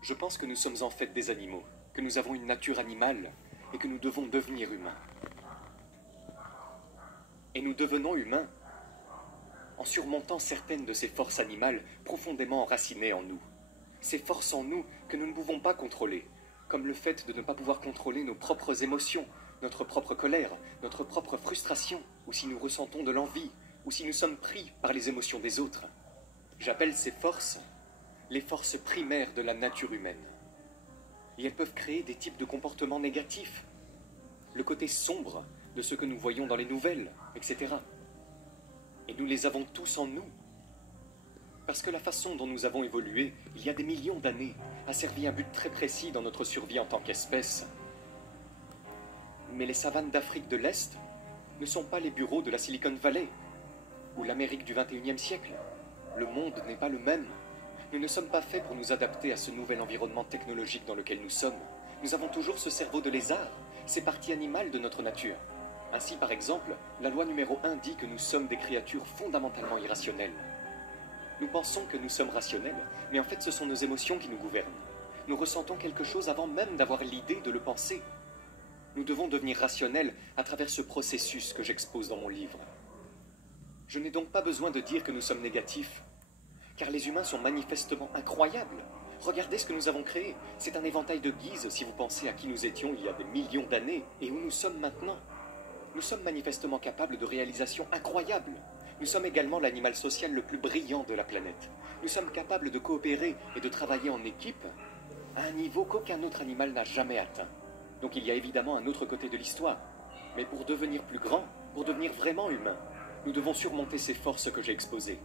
Je pense que nous sommes en fait des animaux, que nous avons une nature animale et que nous devons devenir humains. Et nous devenons humains en surmontant certaines de ces forces animales profondément enracinées en nous. Ces forces en nous que nous ne pouvons pas contrôler, comme le fait de ne pas pouvoir contrôler nos propres émotions, notre propre colère, notre propre frustration, ou si nous ressentons de l'envie, ou si nous sommes pris par les émotions des autres. J'appelle ces forces les forces primaires de la nature humaine. Et elles peuvent créer des types de comportements négatifs, le côté sombre de ce que nous voyons dans les nouvelles, etc. Et nous les avons tous en nous. Parce que la façon dont nous avons évolué, il y a des millions d'années, a servi un but très précis dans notre survie en tant qu'espèce. Mais les savanes d'Afrique de l'Est ne sont pas les bureaux de la Silicon Valley, ou l'Amérique du XXIe siècle. Le monde n'est pas le même. Nous ne sommes pas faits pour nous adapter à ce nouvel environnement technologique dans lequel nous sommes. Nous avons toujours ce cerveau de lézard, ces parties animales de notre nature. Ainsi, par exemple, la loi numéro 1 dit que nous sommes des créatures fondamentalement irrationnelles. Nous pensons que nous sommes rationnels, mais en fait ce sont nos émotions qui nous gouvernent. Nous ressentons quelque chose avant même d'avoir l'idée de le penser. Nous devons devenir rationnels à travers ce processus que j'expose dans mon livre. Je n'ai donc pas besoin de dire que nous sommes négatifs, car les humains sont manifestement incroyables. Regardez ce que nous avons créé. C'est un éventail de guises si vous pensez à qui nous étions il y a des millions d'années et où nous sommes maintenant. Nous sommes manifestement capables de réalisations incroyables. Nous sommes également l'animal social le plus brillant de la planète. Nous sommes capables de coopérer et de travailler en équipe à un niveau qu'aucun autre animal n'a jamais atteint. Donc il y a évidemment un autre côté de l'histoire. Mais pour devenir plus grand, pour devenir vraiment humain, nous devons surmonter ces forces que j'ai exposées.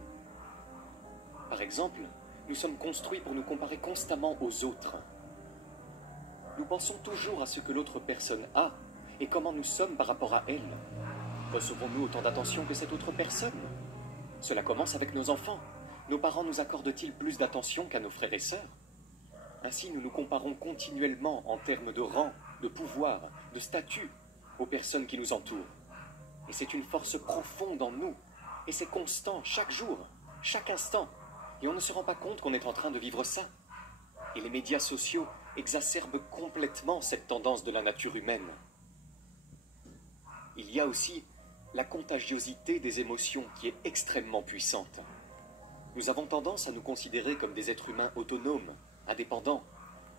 Par exemple, nous sommes construits pour nous comparer constamment aux autres. Nous pensons toujours à ce que l'autre personne a et comment nous sommes par rapport à elle. Recevons-nous autant d'attention que cette autre personne? Cela commence avec nos enfants. Nos parents nous accordent-ils plus d'attention qu'à nos frères et sœurs? Ainsi, nous nous comparons continuellement en termes de rang, de pouvoir, de statut aux personnes qui nous entourent. Et c'est une force profonde en nous. Et c'est constant, chaque jour, chaque instant. Et on ne se rend pas compte qu'on est en train de vivre ça. Et les médias sociaux exacerbent complètement cette tendance de la nature humaine. Il y a aussi la contagiosité des émotions qui est extrêmement puissante. Nous avons tendance à nous considérer comme des êtres humains autonomes, indépendants,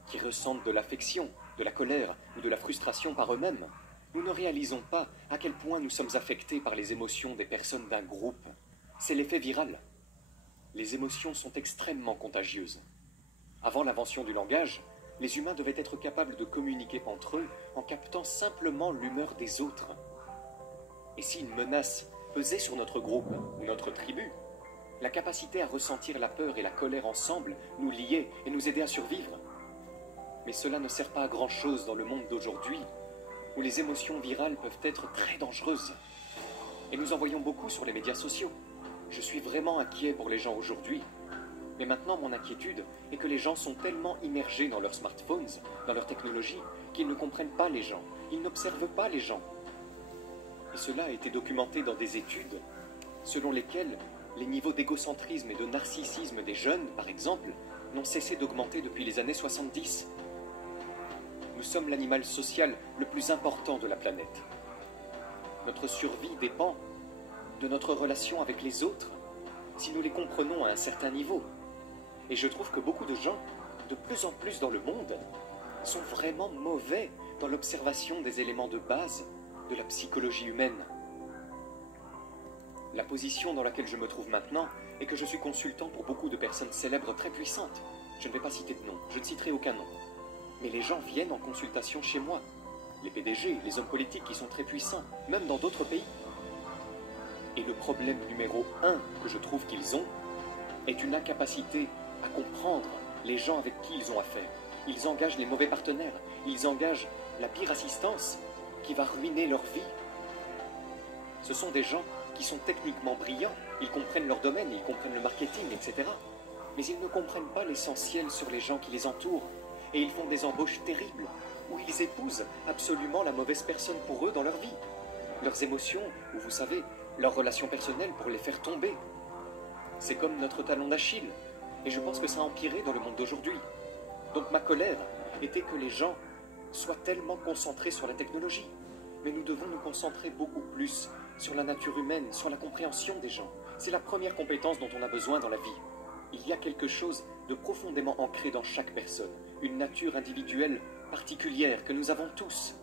qui ressentent de l'affection, de la colère ou de la frustration par eux-mêmes. Nous ne réalisons pas à quel point nous sommes affectés par les émotions des personnes d'un groupe. C'est l'effet viral. Les émotions sont extrêmement contagieuses. Avant l'invention du langage, les humains devaient être capables de communiquer entre eux en captant simplement l'humeur des autres. Et si une menace pesait sur notre groupe ou notre tribu, la capacité à ressentir la peur et la colère ensemble nous liait et nous aidait à survivre. Mais cela ne sert pas à grand-chose dans le monde d'aujourd'hui, où les émotions virales peuvent être très dangereuses. Et nous en voyons beaucoup sur les médias sociaux. Je suis vraiment inquiet pour les gens aujourd'hui. Mais maintenant, mon inquiétude est que les gens sont tellement immergés dans leurs smartphones, dans leur technologie, qu'ils ne comprennent pas les gens. Ils n'observent pas les gens. Et cela a été documenté dans des études selon lesquelles les niveaux d'égocentrisme et de narcissisme des jeunes, par exemple, n'ont cessé d'augmenter depuis les années 70. Nous sommes l'animal social le plus important de la planète. Notre survie dépend de notre relation avec les autres, si nous les comprenons à un certain niveau. Et je trouve que beaucoup de gens, de plus en plus dans le monde, sont vraiment mauvais dans l'observation des éléments de base de la psychologie humaine. La position dans laquelle je me trouve maintenant est que je suis consultant pour beaucoup de personnes célèbres très puissantes. Je ne vais pas citer de nom, je ne citerai aucun nom. Mais les gens viennent en consultation chez moi. Les PDG, les hommes politiques qui sont très puissants, même dans d'autres pays. Et le problème numéro 1 que je trouve qu'ils ont est une incapacité à comprendre les gens avec qui ils ont affaire. Ils engagent les mauvais partenaires, ils engagent la pire assistance qui va ruiner leur vie. Ce sont des gens qui sont techniquement brillants, ils comprennent leur domaine, ils comprennent le marketing, etc. Mais ils ne comprennent pas l'essentiel sur les gens qui les entourent. Et ils font des embauches terribles, où ils épousent absolument la mauvaise personne pour eux dans leur vie. Leurs émotions, ou vous savez, leurs relations personnelles pour les faire tomber. C'est comme notre talon d'Achille, et je pense que ça a empiré dans le monde d'aujourd'hui. Donc ma colère était que les gens soient tellement concentrés sur la technologie. Mais nous devons nous concentrer beaucoup plus sur la nature humaine, sur la compréhension des gens. C'est la première compétence dont on a besoin dans la vie. Il y a quelque chose de profondément ancré dans chaque personne, une nature individuelle particulière que nous avons tous.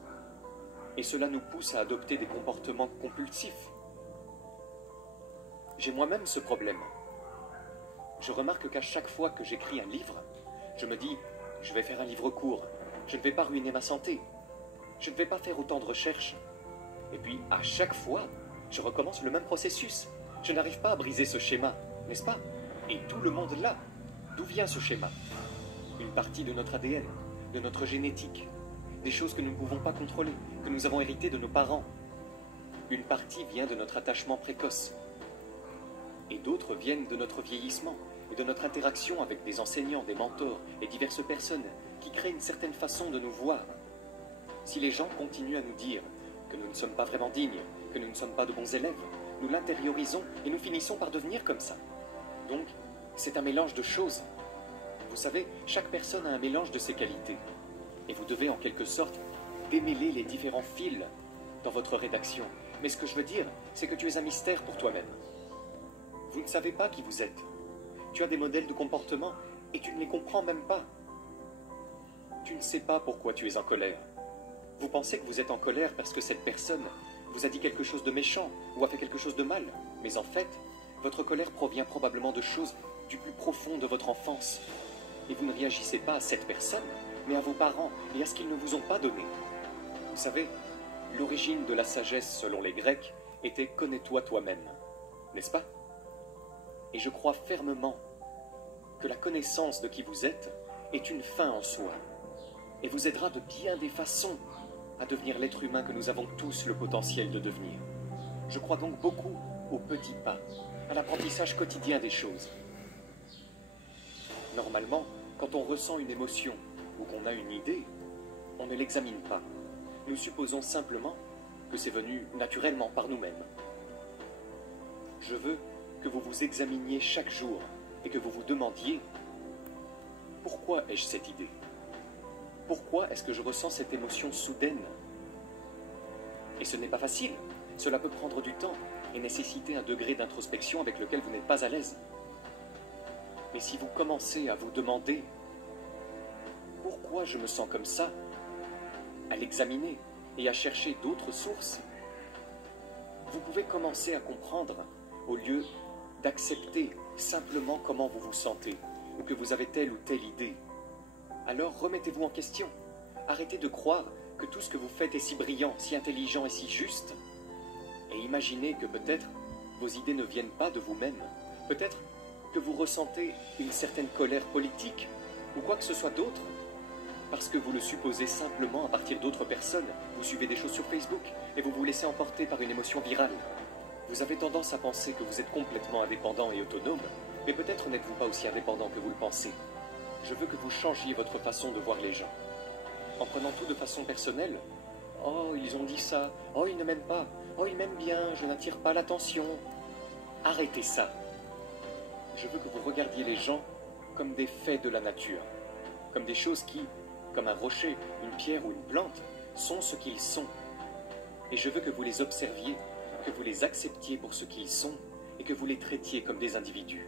Et cela nous pousse à adopter des comportements compulsifs. J'ai moi-même ce problème. Je remarque qu'à chaque fois que j'écris un livre, je me dis, je vais faire un livre court, je ne vais pas ruiner ma santé, je ne vais pas faire autant de recherches. Et puis, à chaque fois, je recommence le même processus. Je n'arrive pas à briser ce schéma, n'est-ce pas? Et tout le monde là. D'où vient ce schéma? Une partie de notre ADN, de notre génétique, des choses que nous ne pouvons pas contrôler, que nous avons héritées de nos parents. Une partie vient de notre attachement précoce. Et d'autres viennent de notre vieillissement et de notre interaction avec des enseignants, des mentors et diverses personnes qui créent une certaine façon de nous voir. Si les gens continuent à nous dire que nous ne sommes pas vraiment dignes, que nous ne sommes pas de bons élèves, nous l'intériorisons et nous finissons par devenir comme ça. Donc, c'est un mélange de choses. Vous savez, chaque personne a un mélange de ses qualités. Et vous devez en quelque sorte démêler les différents fils dans votre rédaction. Mais ce que je veux dire, c'est que tu es un mystère pour toi-même. Vous ne savez pas qui vous êtes. Tu as des modèles de comportement et tu ne les comprends même pas. Tu ne sais pas pourquoi tu es en colère. Vous pensez que vous êtes en colère parce que cette personne vous a dit quelque chose de méchant ou a fait quelque chose de mal. Mais en fait, votre colère provient probablement de choses du plus profond de votre enfance. Et vous ne réagissez pas à cette personne, mais à vos parents et à ce qu'ils ne vous ont pas donné. Vous savez, l'origine de la sagesse selon les Grecs était « connais-toi toi-même », n'est-ce pas? Et je crois fermement que la connaissance de qui vous êtes est une fin en soi et vous aidera de bien des façons à devenir l'être humain que nous avons tous le potentiel de devenir. Je crois donc beaucoup aux petits pas, à l'apprentissage quotidien des choses. Normalement, quand on ressent une émotion ou qu'on a une idée, on ne l'examine pas. Nous supposons simplement que c'est venu naturellement par nous-mêmes. Je veux que vous vous examiniez chaque jour et que vous vous demandiez « Pourquoi ai-je cette idée ? Pourquoi est-ce que je ressens cette émotion soudaine ?» Et ce n'est pas facile, cela peut prendre du temps et nécessiter un degré d'introspection avec lequel vous n'êtes pas à l'aise. Mais si vous commencez à vous demander « Pourquoi je me sens comme ça ?», à l'examiner et à chercher d'autres sources, vous pouvez commencer à comprendre au lieu d'accepter simplement comment vous vous sentez ou que vous avez telle ou telle idée. Alors remettez-vous en question. Arrêtez de croire que tout ce que vous faites est si brillant, si intelligent et si juste. Et imaginez que peut-être vos idées ne viennent pas de vous-même. Peut-être que vous ressentez une certaine colère politique ou quoi que ce soit d'autre parce que vous le supposez simplement à partir d'autres personnes. Vous suivez des choses sur Facebook et vous vous laissez emporter par une émotion virale. Vous avez tendance à penser que vous êtes complètement indépendant et autonome, mais peut-être n'êtes-vous pas aussi indépendant que vous le pensez. Je veux que vous changiez votre façon de voir les gens. En prenant tout de façon personnelle, « Oh, ils ont dit ça. Oh, ils ne m'aiment pas. Oh, ils m'aiment bien. Je n'attire pas l'attention. » Arrêtez ça. Je veux que vous regardiez les gens comme des faits de la nature, comme des choses qui, comme un rocher, une pierre ou une plante, sont ce qu'ils sont. Et je veux que vous les observiez, que vous les acceptiez pour ce qu'ils sont et que vous les traitiez comme des individus.